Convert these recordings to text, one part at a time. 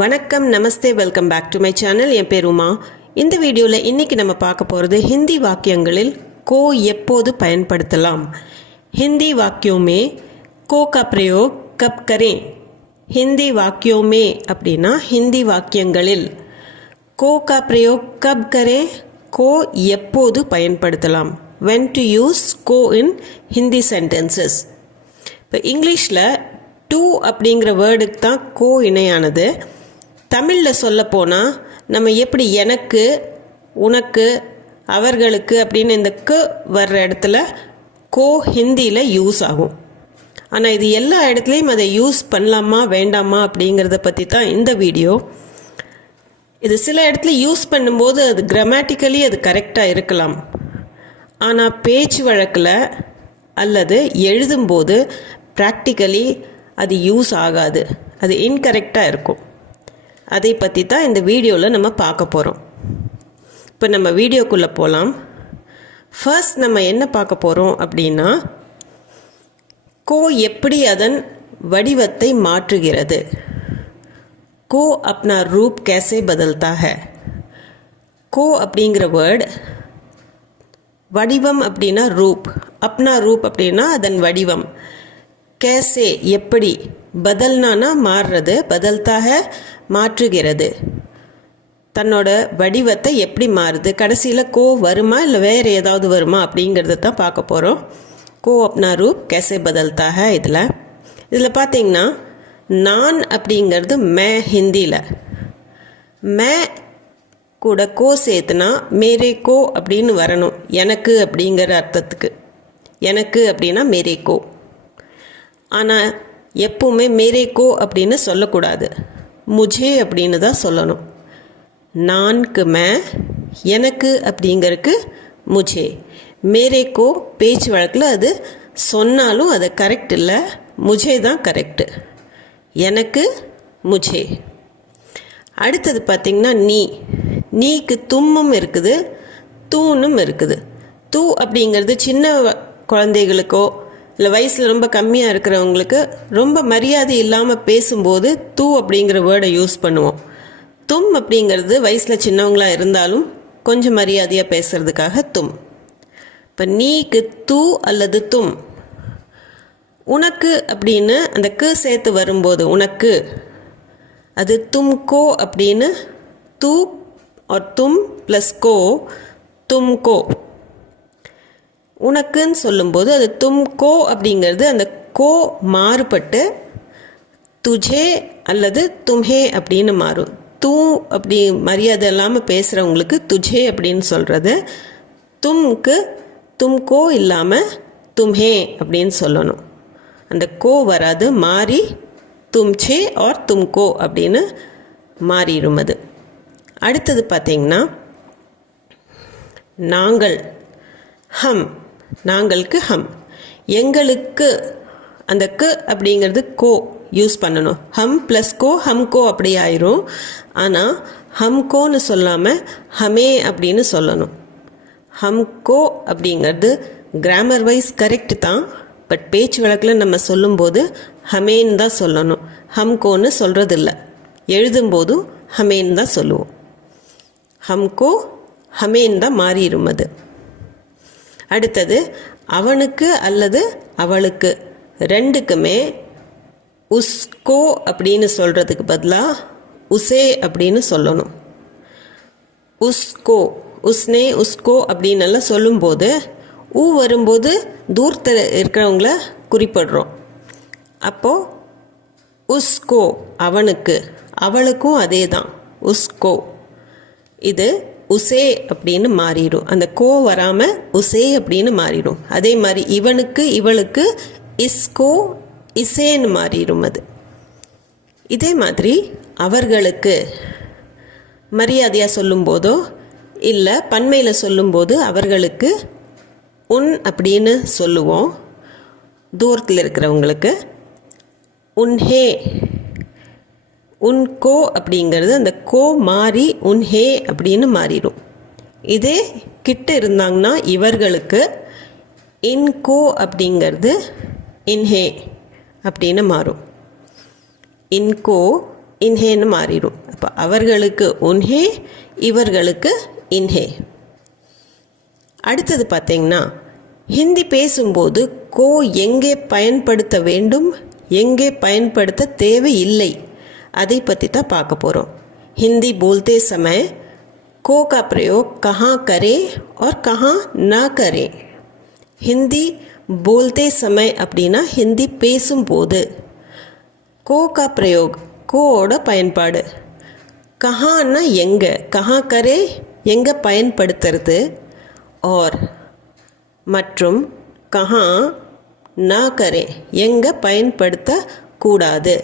வணக்கம், நமஸ்தே, welcome back to my channel. என் பேர் உமா. இந்த வீடியோவில் இன்றைக்கி நம்ம பார்க்க போகிறது ஹிந்தி வாக்கியங்களில் को எப்போது பயன்படுத்தலாம். हिंदी वाक्यों में को का प्रयोग कब करें. हिंदी वाक्यों में அப்படின்னா ஹிந்தி வாக்கியங்களில் को का प्रयोग कब करें, को எப்போது பயன்படுத்தலாம். when to use को in Hindi sentences. இப்போ இங்கிலீஷில் டு அப்படிங்கிற வேர்டுக்கு தான் கோ இணையானது. தமிழில் சொல்லப்போனால் நம்ம எப்படி எனக்கு, உனக்கு, அவர்களுக்கு அப்படின்னு இந்த கு வர்ற இடத்துல கோ ஹிந்தியில் யூஸ் ஆகும். ஆனால் இது எல்லா இடத்துலையும் அதை யூஸ் பண்ணலாமா வேண்டாமா அப்படிங்கிறத பற்றி தான் இந்த வீடியோ. இது சில இடத்துல யூஸ் பண்ணும்போது அது கிராமட்டிக்கலி அது கரெக்டாக இருக்கலாம். ஆனால் பேச்சு வழக்கில் அல்லது எழுதும்போது ப்ராக்டிக்கலி அது யூஸ் ஆகாது, அது இன்கரெக்டாக இருக்கும். அதை பற்றி தான் இந்த வீடியோவில் நம்ம பார்க்க போகிறோம். இப்போ நம்ம வீடியோக்குள்ளே போகலாம். ஃபர்ஸ்ட் நம்ம என்ன பார்க்க போகிறோம் அப்படின்னா, கோ எப்படி அதன் வடிவத்தை மாற்றுகிறது. கோ அப்னா ரூப் கேசே பதல்தா ஹை. கோ அப்படிங்கிற வேர்டு வடிவம் அப்படின்னா ரூப், அப்னா ரூப் அப்படின்னா அதன் வடிவம், கேசே எப்படி, பதல்னானா மாறுறது, பதல்தாக மாற்றுகிறது, தன்னோட வடிவத்தை எப்படி மாறுது, கடைசியில் கோ வருமா இல்லை வேறு ஏதாவது வருமா அப்படிங்கிறத தான் பார்க்க போகிறோம். கோ அப்னா ரூப் கேசே பதல்தாக. இதில் பார்த்தீங்கன்னா நான் அப்படிங்கிறது மே ஹிந்தியில், மே கூட கோ சேர்த்துனா மேரே கோ அப்படின்னு வரணும், எனக்கு அப்படிங்கிற அர்த்தத்துக்கு. எனக்கு அப்படின்னா மேரே கோ. ஆனால் எப்பவுமே மேரே கோ அப்படின்னு சொல்லக்கூடாது, முஜே அப்படின்னு தான் சொல்லணும். நான்கு மே, எனக்கு அப்படிங்கிறதுக்கு முஜே. மேரே கோ பேச்சு வழக்கில் அது சொன்னாலும் அது கரெக்ட் இல்லை, முஜே தான் கரெக்டு. எனக்கு, முஜே. அடுத்தது பார்த்திங்கன்னா நீ. நீக்கு தும்மும் இருக்குது, தூணும் இருக்குது. தூ அப்படிங்கிறது சின்ன குழந்தைகளுக்கோ இல்லை வயசில் ரொம்ப கம்மியாக இருக்கிறவங்களுக்கு ரொம்ப மரியாதை இல்லாமல் பேசும்போது தூ அப்படிங்கிற வேர்டை யூஸ் பண்ணுவோம். தும் அப்படிங்கிறது வயசில் சின்னவங்களாக இருந்தாலும் கொஞ்சம் மரியாதையாக பேசுகிறதுக்காக தும். இப்போ நீக்கு தூ அல்லது தும். உனக்கு அப்படின்னு அந்த கு சேர்த்து வரும்போது உனக்கு, அது தும்கோ அப்படின்னு, தூ और तुम ப்ளஸ் கோ, தும்கோ. உனக்குன்னு சொல்லும்போது அது தும்கோ அப்படிங்கிறது அந்த கோ மாறுபட்டு துஜே அல்லது தும்ஹே அப்படின்னு மாறும். தூ அப்படி மரியாதை இல்லாமல் பேசுகிறவங்களுக்கு துஜே அப்படின்னு சொல்கிறது. தும்க்கு தும்கோ இல்லாமல் தும்ஹே அப்படின்னு சொல்லணும். அந்த கோ வராது, மாறி தும்சே ஆர் தும்கோ அப்படின்னு மாறிடும் அது. அடுத்தது பார்த்திங்கன்னா நாங்கள், ஹம். நாங்களுக்கு ஹம். எங்களுக்கு அந்த கு அப்படிங்கிறது கோ யூஸ் பண்ணணும். ஹம் ப்ளஸ் கோ ஹம்கோ அப்படி ஆயிரும். ஆனால் ஹம்கோன்னு சொல்லாமல் ஹமே அப்படின்னு சொல்லணும். ஹம்கோ அப்படிங்கிறது கிராமர் வைஸ் கரெக்டு தான், பட் பேச்சு வழக்கில் நம்ம சொல்லும்போது ஹமேன்னு தான் சொல்லணும், ஹம்கோன்னு சொல்கிறதில்ல. எழுதும்போதும் ஹமேன்னு தான் சொல்லுவோம். ஹம்கோ ஹமேன்னு தான் மாறிடும் அது. அடுத்தது அவனுக்கு அல்லது அவளுக்கு ரெண்டுக்குமே உஸ்கோ அப்படின்னு சொல்கிறதுக்கு பதிலாக உசே அப்படின்னு சொல்லணும். உஸ்கோ, உஸ்னே, உஸ்கோ அப்படின்னு எல்லாம் சொல்லும்போது ஊ வரும்போது தூரத்தில் இருக்கிறவங்கள குறிப்பிடுறோம். அப்போது உஸ்கோ அவனுக்கு, அவளுக்கும் அதே தான் உஸ்கோ. இது உசே அப்படின்னு மாறிடும், அந்த கோ வராமல் உசே அப்படின்னு மாறிடும். அதே மாதிரி இவனுக்கு இவளுக்கு இஸ்கோ இசேன்னு மாறிடும் அது. இதே மாதிரி அவர்களுக்கு மரியாதையாக சொல்லும்போதோ இல்லை பன்மையில் சொல்லும்போது அவர்களுக்கு உன் அப்படின்னு சொல்லுவோம். தூரத்தில் இருக்கிறவங்களுக்கு உன்ஹே. உன்கோ அப்படிங்கிறது அந்த கோ மாறி உன்ஹே அப்படின்னு மாறிடும். இதே கிட்ட இருந்தாங்கன்னா இவர்களுக்கு இன்கோ அப்படிங்கிறது இன்ஹே அப்படின்னு மாறும். இன்கோ இன்ஹேன்னு மாறிடும். அப்போ அவர்களுக்கு உன்ஹே, இவர்களுக்கு இன்ஹே. அடுத்தது பார்த்தீங்கன்னா ஹிந்தி பேசும்போது கோ எங்கே பயன்படுத்த வேண்டும், எங்கே பயன்படுத்த தேவையில்லை, அதை பற்றி தான் பார்க்க போகிறோம். हिंदी बोलते समय को का प्रयोग कहाँ करें और कहाँ ना करें. हिंदी बोलते समय அப்படின்னா ஹிந்தி பேசும்போது கோ கா பிரயோக், கோவோட பயன்பாடு, கஹான்னா எங்கே, கஹா கரே எங்கே பயன்படுத்துறது, और மற்றும் கஹா நா கரே எங்கே பயன்படுத்தக்கூடாது.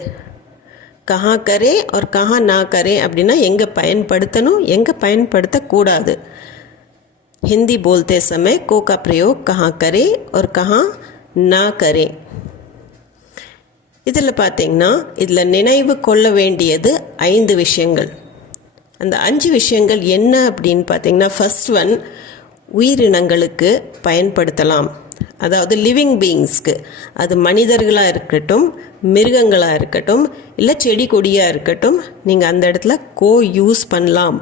கஹா கரே और கஹா நா கரே அப்படின்னா எங்கே பயன்படுத்தணும், எங்கே பயன்படுத்தக்கூடாது. हिंदी बोलते समय को का प्रयोग कहाँ करें और कहाँ ना करें. இதில் பார்த்தீங்கன்னா இதில் நினைவு கொள்ள வேண்டியது 5 விஷயங்கள். அந்த 5 விஷயங்கள் என்ன அப்படின்னு பார்த்தீங்கன்னா, ஃபர்ஸ்ட் ஒன், உயிரினங்களுக்கு பயன்படுத்தலாம். அதாவது லிவிங் பீயிங்ஸ்க்கு, அது மனிதர்களாக இருக்கட்டும், மிருகங்களாக இருக்கட்டும், இல்லை செடி கொடியாக இருக்கட்டும், நீங்கள் அந்த இடத்துல கோ யூஸ் பண்ணலாம்.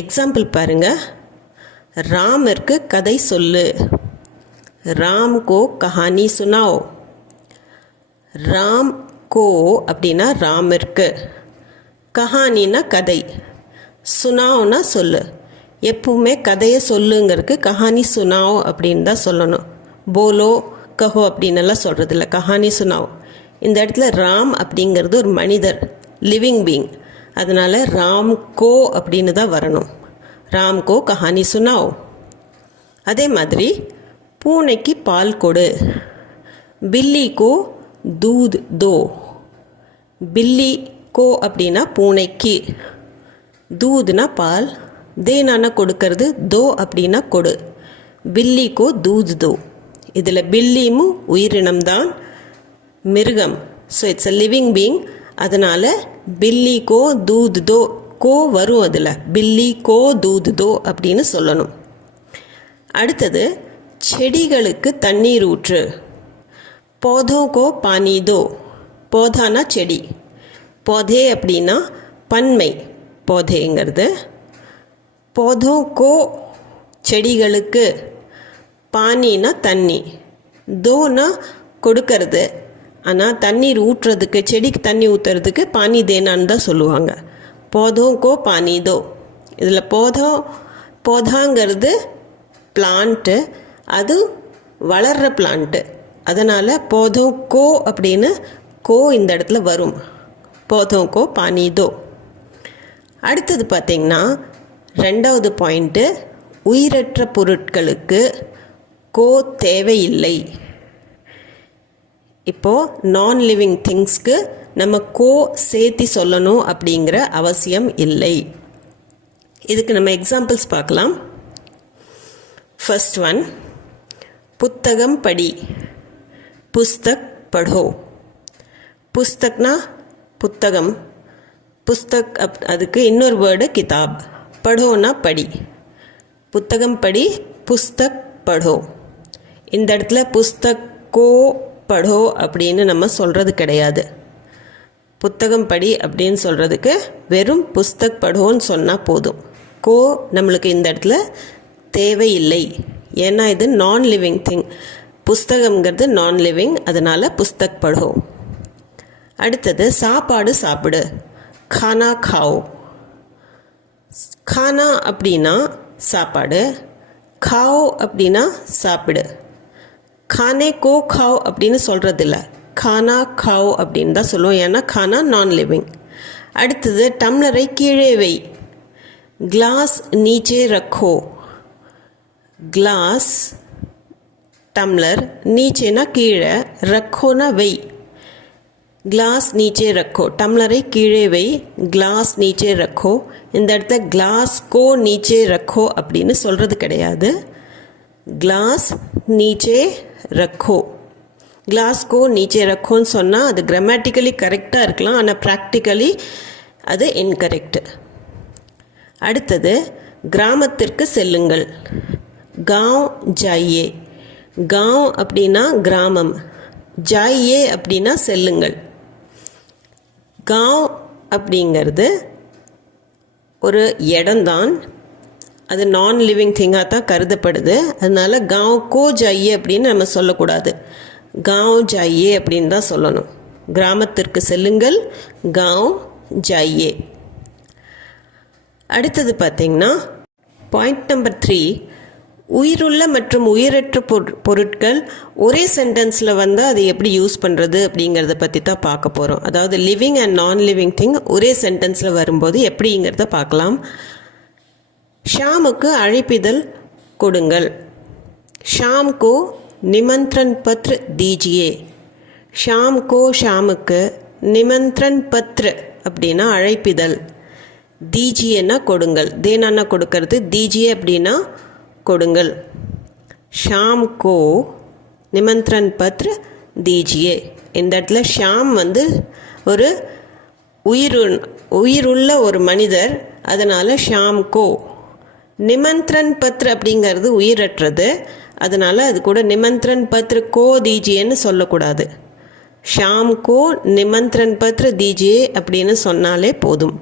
எக்ஸாம்பிள் பாருங்கள், ராமிற்கு கதை சொல்லு, ராம் கோ கஹானி சுனாओ. ராம் கோ அப்படின்னா ராமிற்கு, கஹானின்னா கதை, சுனாவுனா சொல்லு. எப்பவுமே கதையை சொல்லுங்கிறதுக்கு கஹானி சுனாओ அப்படின்னு தான் சொல்லணும். போலோ கஹோ அப்படின்னெல்லாம் சொல்கிறது இல்லை, கஹானி சுனாओ. இந்த இடத்துல ராம் அப்படிங்கிறது ஒரு மனிதர், லிவிங் பீயிங், அதனால் ராம் கோ அப்படின்னு தான் வரணும். ராம் கோ கஹானி சுனாओ. அதே மாதிரி பூனைக்கு பால் கொடு, பில்லி கோ தூத் தோ. பில்லி கோ அப்படின்னா பூனைக்கு, தூதுனா பால், தேனானா கொடுக்கறது, தோ அப்படின்னா கொடு. பில்லி கோ தூத் தோ. இதில் பில்லியும் உயிரினம்தான், மிருகம். So it's a living being, அதனால் பில்லி கோ தூத் தோ, கோ வரும் அதில், பில்லி கோ தூத் தோ அப்படின்னு சொல்லணும். அடுத்தது, செடிகளுக்கு தண்ணீர் ஊற்று, पौधों को पानी दो. पौधाना செடி, पौधे அப்படின்னா பன்மை, पौधेங்கிறது. पौधों को செடிகளுக்கு, பானினா தண்ணி, தோனா கொடுக்கறது. ஆனால் தண்ணீர் ஊற்றுறதுக்கு, செடிக்கு தண்ணி ஊற்றுறதுக்கு பானி தேனான்னு தான் சொல்லுவாங்க. पौधों को पानी दो. இதில் பौधाங்கிறது பிளான்ட்டு, அது வளர்கிற பிளான்ட்டு, அதனால் पौधों को அப்படின்னு கோ இந்த இடத்துல வரும். पौधों को पानी दो. அடுத்தது பார்த்திங்கன்னா 2வது பாயிண்ட்டு, உயிரற்ற பொருட்களுக்கு கோ தேவையில்லை. இப்போது நான் லிவிங் திங்ஸ்க்கு நம்ம கோ சேர்த்தி சொல்லணும் அப்படிங்கிற அவசியம் இல்லை. இதுக்கு நம்ம எக்ஸாம்பிள்ஸ் பார்க்கலாம். ஃபர்ஸ்ட் ஒன், புத்தகம் படி, புஸ்தக் படோ. புஸ்தக்னா புத்தகம், புஸ்தக் அதுக்கு இன்னொரு வேர்டு கிதாப், படோனா படி. புத்தகம் படி, புஸ்தக் படோ. இந்த இடத்துல புஸ்தக் கோ படோ அப்படின்னு நம்ம சொல்கிறது கிடையாது. புத்தகம் படி அப்படின்னு சொல்கிறதுக்கு வெறும் புஸ்தக் படோன்னு சொன்னால் போதும். கோ நம்மளுக்கு இந்த இடத்துல தேவையில்லை, ஏன்னா இது நான் லிவிங் திங். புஸ்தகம்ங்கிறது நான் லிவிங், அதனால் புஸ்தக் படோ. அடுத்தது, சாப்பாடு சாப்பிடு, खाना खाओ. खाना அப்படின்னா சாப்பாடு, खाओ அப்படின்னா சாப்பிடு. खाने को खाओ அப்படின்னு சொல்கிறதில்ல, खाना खाओ அப்படின்னு தான் சொல்லுவோம், ஏன்னா खाना நான் லிவிங். அடுத்தது, டம்ளரை கீழே வை, கிளாஸ் நீச்சே ரக்கோ. கிளாஸ் டம்ளர், நீச்சேனா கீழே, ரக்கோனா வை. கிளாஸ் நீச்சே ரக்கோ, டம்ளரை கீழே வை, கிளாஸ் நீச்சே ரக்கோ. இந்த இடத்துல கிளாஸ் கோ நீச்சே ரக்கோ அப்படின்னு சொல்கிறது கிடையாது. கிளாஸ் நீச்சே ரக்கோ, கிளாஸ் கோ நீச்சே ரக்கோன்னு சொன்னால் அது கிராமட்டிக்கலி கரெக்டாக இருக்கலாம், ஆனால் ப்ராக்டிக்கலி அது இன்கரெக்டு. அடுத்தது, கிராமத்திற்கு செல்லுங்கள், காவ் ஜாயே. காவ் அப்படின்னா கிராமம், ஜாயே அப்படின்னா செல்லுங்கள். காவ் அப்படிங்கிறது ஒரு இடம்தான், அது நான் லிவிங் திங்காக தான் கருதப்படுது. அதனால் காவ் கோ ஜாயே அப்படின்னு நம்ம சொல்லக்கூடாது, காவ் ஜாயே அப்படின்னு தான் சொல்லணும். கிராமத்திற்கு செல்லுங்கள், காவ் ஜாயே. அடுத்தது பார்த்திங்கன்னா பாயிண்ட் நம்பர் 3, உயிருள்ள மற்றும் உயிரற்ற பொருட்கள் ஒரே சென்டென்ஸில் வந்தால் அதை எப்படி யூஸ் பண்ணுறது அப்படிங்கிறத பற்றி தான் பார்க்க போகிறோம். அதாவது லிவிங் அண்ட் நான் லிவிங் திங் ஒரே சென்டென்ஸில் வரும்போது எப்படிங்கிறத பார்க்கலாம். ஷாமுக்கு அழைப்பிதழ் கொடுங்கள். ஷாம் கோ நிமந்திரன் பத்ர தீஜியே. ஷாம் கோ ஷாமுக்கு, நிமந்திரன் பத்ர அப்படின்னா அழைப்பிதழ், தீஜியேன்னா கொடுங்கள், தேனான்னா கொடுக்கறது, தீஜியே அப்படின்னா கொடுங்கள். ஷாம் கோ நிமந்திரன் பத்ர தீஜியே. இந்த இடத்துல ஷாம் வந்து ஒரு உயிருள்ள ஒரு மனிதர், அதனால் ஷாம் கோ. நிமந்திரன் பத்ர அப்படிங்கிறது உயிரற்றது, அதனால் அது கூட நிமந்திரன் பத்ர கோ தீஜியேன்னு சொல்லக்கூடாது. ஷாம் கோ நிமந்திரன் பத்ர தீஜியே அப்படின்னு சொன்னாலே போதும்.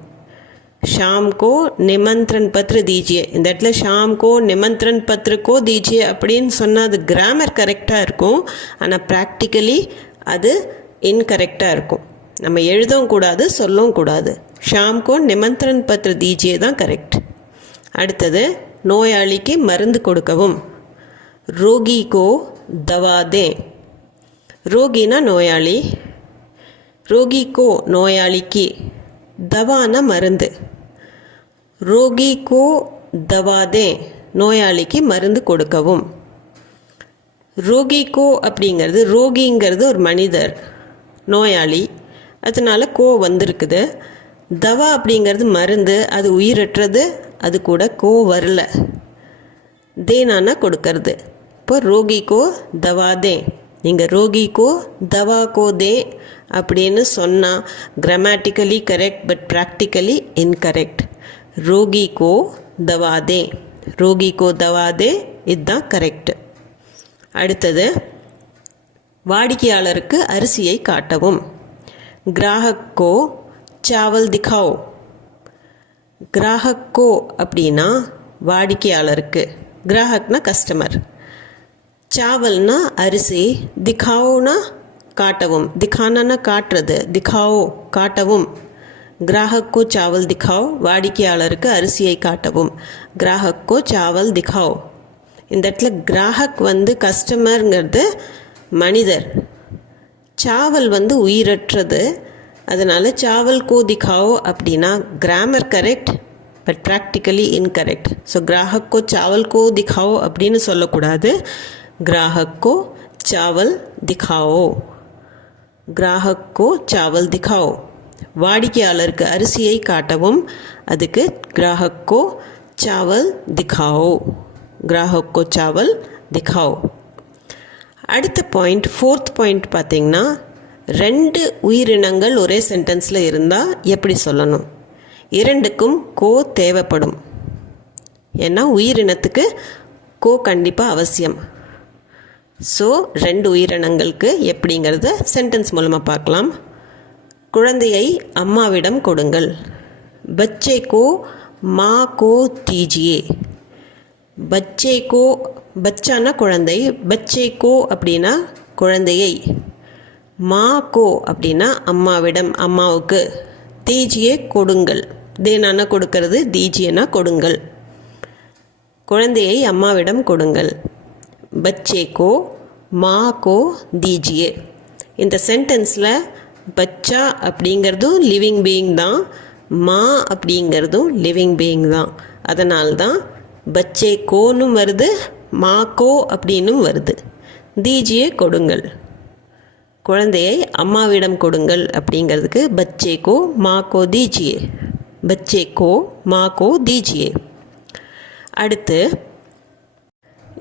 ஷாம் கோ நிமந்திரன் பத்ர தீஜியே. இந்த இடத்துல ஷாம் கோ நிமந்திரன் பத்ர கோ தீஜியே அப்படின்னு சொன்னால் அது கிராமர் கரெக்டாக இருக்கும், ஆனால் ப்ராக்டிக்கலி அது இன்கரெக்டாக இருக்கும். நம்ம எழுதவும் கூடாது, சொல்லவும் கூடாது. ஷாம் கோ நிமந்திரன் பத்ர தீஜியே தான் கரெக்ட். அடுத்தது நோயாளிக்கு மருந்து கொடுக்கவும். ரோகி கோ தவா தே. ரோகினா நோயாளி, ரோகி கோ நோயாளிக்கு, தவானா மருந்து. ரோகி கோ தவா தே நோயாளிக்கு மருந்து கொடுக்கவும். ரோகி கோ அப்படிங்கிறது, ரோகிங்கிறது ஒரு மனிதர், நோயாளி, அதனால் கோ வந்திருக்குது. தவா அப்படிங்கிறது மருந்து, அது உயிரற்றது, அது கூட கோ வரல. தேனானா கொடுக்கறது. இப்போ ரோகி கோ தவா தே. நீங்கள் ரோகி கோ தவா கோ தே அப்படின்னு சொன்னால் grammatically correct, but practically incorrect. ரோகி கோ தவா தே, ரோகி கோ தவா தே, இதுதான் கரெக்ட். அடுத்தது வாடிக்கையாளருக்கு அரிசியை காட்டவும். கிராஹக் கோ சாவல் திகாவோ. கிராஹக் கோ அப்படின்னா வாடிக்கையாளருக்கு, கிராஹக்னா கஸ்டமர், சாவல்னா அரிசி, திகாவோனா காட்டவும், திகானா காட்டுறது, திகாவோ காட்டவும். கிராஹக் கோ சாவல் திகாவோ, வாடிக்கையாளருக்கு அரிசியை காட்டவும். கிராஹக் கோ சாவல் திகாவோ. இந்த இடத்துல கிராஹக் வந்து கஸ்டமருங்கிறது மனிதர், சாவல் வந்து உயிரற்றது, அதனால் சாவல் கோ திகாவோ அப்படின்னா grammar correct, but practically incorrect. So கிராஹக் கோ சாவல் கோ திகாவோ அப்படின்னு சொல்லக்கூடாது. கிராஹக் கோ சாவல் திகாவோ, கிராஹக் கோ சாவல் திகாவோ. வாடிக்கையாளருக்கு அரிசியை காட்டவும், அதுக்கு கிராஹக் கோ சாவல் திகாவோ, கிராஹக் கோ சாவல் திகாவோ. அடுத்த பாயிண்ட், 4th பாயிண்ட் பார்த்திங்கன்னா, 2 உயிரினங்கள் ஒரே சென்டென்ஸில் இருந்தால் எப்படி சொல்லணும். 2க்கும் கோ தேவைப்படும், ஏன்னா உயிரினத்துக்கு கோ கண்டிப்பாக அவசியம். ஸோ 2 உயிரினங்களுக்கு எப்படிங்கிறத சென்டென்ஸ் மூலமாக பார்க்கலாம். குழந்தையை அம்மாவிடம் கொடுங்கள். பச்சே கோ மா கோ தீஜியே. பச்சே கோ, பச்சானா குழந்தை, பச்சே கோ அப்படின்னா குழந்தையை, மா கோ அப்படின்னா அம்மாவிடம், அம்மாவுக்கு, தீஜியே கொடுங்கள், தேனானா கொடுக்கறது, தீஜியேனா கொடுங்கள். குழந்தையை அம்மாவிடம் கொடுங்கள். பச்சே கோ மா கோ தீஜியே. இந்த சென்டென்ஸில் பச்சா அப்படிங்கிறதும் லிவிங் பீயிங் தான், மா அப்படிங்கிறதும் லிவிங் பீயிங் தான். அதனால்தான் பச்சே கோனும் வருது, மா கோ அப்படின்னும் வருது. தீஜியே கொடுங்கள், குழந்தையை அம்மாவிடம் கொடுங்கள் அப்படிங்கிறதுக்கு பச்சே கோ மா கோ தீஜியே, பச்சே கோ மா கோ தீஜியே. அடுத்து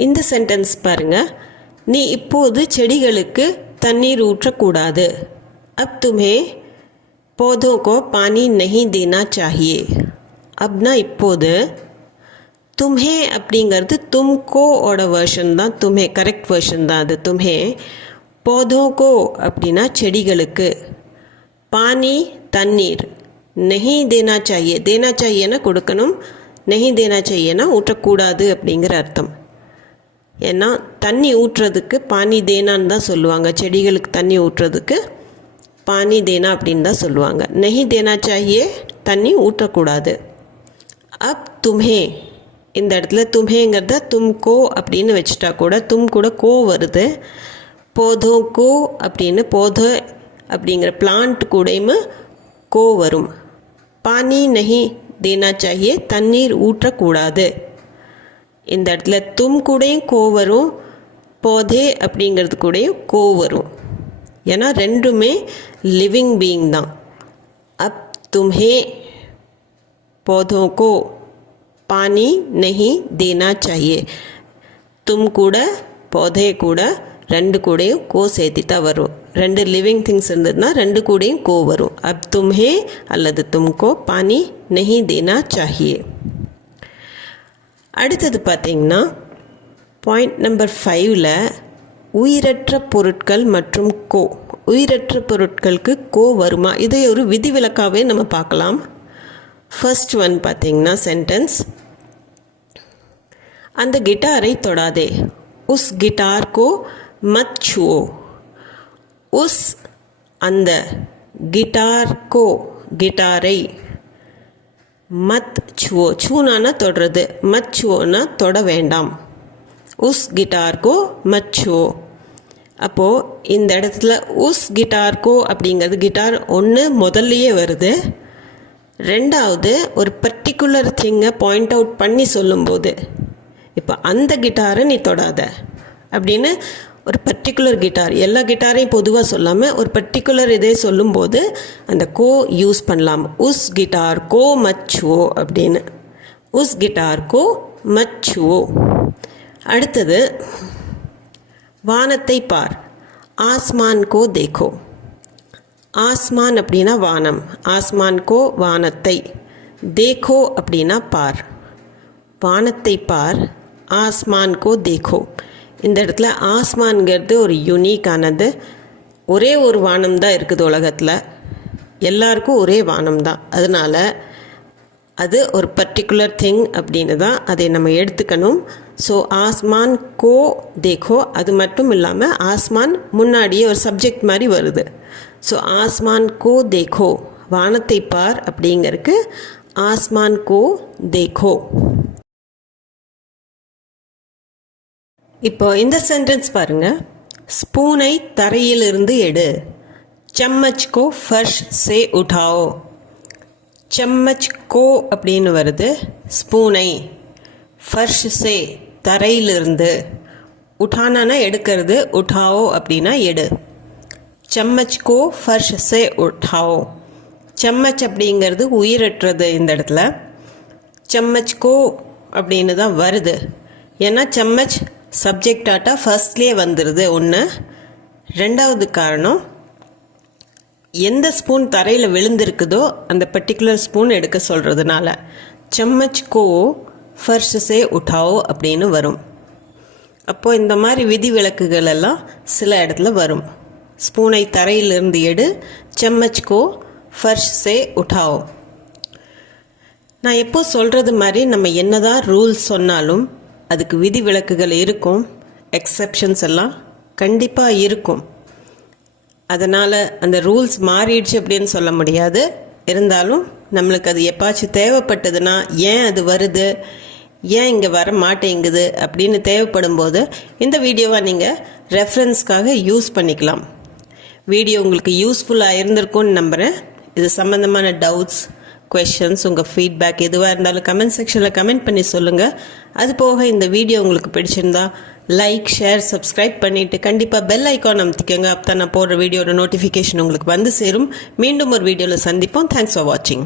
இந்த சென்டென்ஸ் பாருங்க. நீ இப்போது செடிகளுக்கு தண்ணீர் ஊற்றக்கூடாது. அப் தும்ஹே पौधों को पानी नहीं देना चाहिए. அப்னா இப்போது, தும்ஹே அப்படிங்கிறது தும்கோ ஓட வேர்ஷன் தான், தும்ஹே கரெக்ட் வேர்ஷன் தான் அது, தும்ஹே. पौधों को அப்படின்னா செடிகளுக்கு, பானி தண்ணீர், नहीं देना चाहिए देना चाहिएனா கொடுக்கணும் नहीं देना चाहिएனா ஊற்றக்கூடாது அப்படிங்கிற அர்த்தம். ஏன்னா தண்ணி ஊற்றுறதுக்கு பானி தேனான்னு தான் சொல்லுவாங்க. செடிகளுக்கு தண்ணி ஊற்றுறதுக்கு பானி தேனா அப்படின்னு தான் சொல்லுவாங்க. नहीं देना चाहिए தண்ணி ஊற்றக்கூடாது. அப் தும்ஹே இந்த இடத்துல தும்ஹேங்கிறத தும்கோ அப்படின்னு வச்சுட்டா கூட தும் கூட கோ வருது. போதோ கோ அப்படின்னு போத அப்படிங்கிற பிளான்ட் கூடயுமே கோ வரும். பானி நஹி தேனா சாஹியே தண்ணீர் ஊற்றக்கூடாது. இந்த இடத்துல தும் கூடயும் கோ வரும், போதே அப்படிங்கிறது கூடயும் கோ வரும். ஏன்னா ரெண்டுமே லிவிங் பீயிங் தான். அப் தும்ஹே पौधों को पानी नहीं देना चाहिए. தும் கூட पौधे கூட ரெண்டு கூடையும் கோ சேர்த்திட்டா வரும். ரெண்டு லிவிங் திங்ஸ் இருந்ததுன்னா ரெண்டு கூடையும் கோ வரும். அப் தும்ஹே அல்லது தும்கோ பானி நஹி தேனா சாஹியே. அடுத்தது பார்த்தீங்கன்னா பாயிண்ட் நம்பர் 5ல் உயிரற்ற பொருட்கள் மற்றும் கோ. உயிரற்ற பொருட்களுக்கு கோ வருமா? இதை ஒரு விதிவிலக்காகவே நம்ம பார்க்கலாம். ஃபர்ஸ்ட் ஒன் பார்த்தீங்கன்னா சென்டென்ஸ், அந்த கிட்டாரை தொடாதே. உஸ் கிட்டார் கோ மத் छुओ. உஸ் அந்த, கிட்டார் கோ கிட்டாரை, மத் छुओ छूனானா தொடுறது, மத் छुओனா தொட வேண்டாம். உஸ் கிட்டார் கோ மத் छुओ. அப்போது இந்த இடத்துல உஸ் கிட்டார் கோ அப்படிங்கிறது கிட்டார் ஒன்று முதல்லையே வருது. ரெண்டாவது ஒரு பர்டிகுலர் திங்கை பாயிண்ட் அவுட் பண்ணி சொல்லும்போது, இப்போ அந்த கிட்டாரை நீ தொடாத அப்படின்னு ஒரு பர்டிகுலர் கிட்டார், எல்லா கிட்டாரையும் பொதுவாக சொல்லாமல் ஒரு பர்டிகுலர் இதே சொல்லும்போது அந்த கோ யூஸ் பண்ணலாம். உஸ் கிட்டார் கோ மச்சுவோ அப்படின்னு. உஸ் கிட்டார் கோ மச்சுவோ. அடுத்தது வானத்தை பார். ஆஸ்மான் கோ தேக்கோ. ஆஸ்மான் அப்படின்னா வானம், ஆஸ்மான் கோ வானத்தை, தேக்கோ அப்படின்னா பார். வானத்தை பார், ஆஸ்மான் கோ தேக்கோ. இந்த இடத்துல ஆஸ்மான்கிறது ஒரு யூனிக்கானது. ஒரே ஒரு வானம் தான் இருக்குது உலகத்தில், எல்லாருக்கும் ஒரே வானம் தான். அதனால் அது ஒரு பர்டிகுலர் திங் அப்படின்னு தான் அதை நம்ம எடுத்துக்கணும். ஸோ ஆஸ்மான் கோ தேக்கோ, அது மட்டும் இல்லாமல் ஆஸ்மான் முன்னாடியே ஒரு சப்ஜெக்ட் மாதிரி வருது. ஸோ ஆஸ்மான் கோ தேக்கோ, வானத்தை பார் அப்படிங்கிறதுக்கு ஆஸ்மான் கோ தேக்கோ. இப்போ இந்த சென்டென்ஸ் பாருங்கள். ஸ்பூனை தரையிலிருந்து எடு. சம்மச் கோ ஃபர்ஷ் சே உட்டாओ. சம்மச் கோ அப்படின்னு வருது. ஸ்பூனை, ஃபர்ஷ் சே தரையிலிருந்து, உட்டானா எடுக்கிறது, உட்டாओ அப்படின்னா எடு. சம்மச் கோ ஃபர்ஷ் சே உட்டாओ. சம்மச் அப்படிங்கிறது உயிரற்றது. இந்த இடத்துல சம்மச் கோ அப்படின்னு தான் வருது. ஏன்னா சம்மச் சப்ஜெக்ட் ஆட்டா ஃபர்ஸ்ட்லேயே வந்துடுது ஒன்று. ரெண்டாவது காரணம், எந்த ஸ்பூன் தரையில் விழுந்திருக்குதோ அந்த பர்டிகுலர் ஸ்பூன் எடுக்க சொல்கிறதுனால சம்மச் கோ ஃபர்ஷ் சே உட்டாओ அப்படின்னு வரும். அப்போது இந்த மாதிரி விதிவிலக்குகள் எல்லாம் சில இடத்துல வரும். ஸ்பூனை தரையிலிருந்து எடு, சம்மச் கோ ஃபர்ஷ் சே உட்டாओ. நான் எப்போ சொல்கிறது மாதிரி நம்ம என்னதான் ரூல்ஸ் சொன்னாலும் அதுக்கு விதிவிலக்குகள் இருக்கும், எக்ஸப்ஷன்ஸ் எல்லாம் கண்டிப்பாக இருக்கும். அதனால் அந்த ரூல்ஸ் மாறிடுச்சு அப்படின்னு சொல்ல முடியாது. இருந்தாலும் நம்மளுக்கு அது எப்பாச்சும் தேவைப்பட்டதுன்னா, ஏன் அது வருது, ஏன் இங்கே வர மாட்டேங்குது அப்படின்னு தேவைப்படும் போது இந்த வீடியோவை நீங்கள் ரெஃபரன்ஸ்க்காக யூஸ் பண்ணிக்கலாம். வீடியோ உங்களுக்கு யூஸ்ஃபுல்லாக இருந்திருக்கும்னு நம்புகிறேன். இது சம்மந்தமான டவுட்ஸ், கொஷன்ஸ், உங்கள் ஃபீட்பேக் எதுவாக இருந்தாலும் கமெண்ட் செக்ஷனில் கமெண்ட் பண்ணி சொல்லுங்கள். அது போக இந்த வீடியோ உங்களுக்கு பிடிச்சிருந்தா லைக், ஷேர், சப்ஸ்கிரைப் பண்ணிவிட்டு கண்டிப்பாக பெல் ஐக்கான் அமுத்திக்கோங்க. அப்போ தான் நான் போடுற வீடியோட நோட்டிஃபிகேஷன் உங்களுக்கு வந்து சேரும். மீண்டும் ஒரு வீடியோவில் சந்திப்போம். தேங்க்ஸ் ஃபார் வாட்சிங்.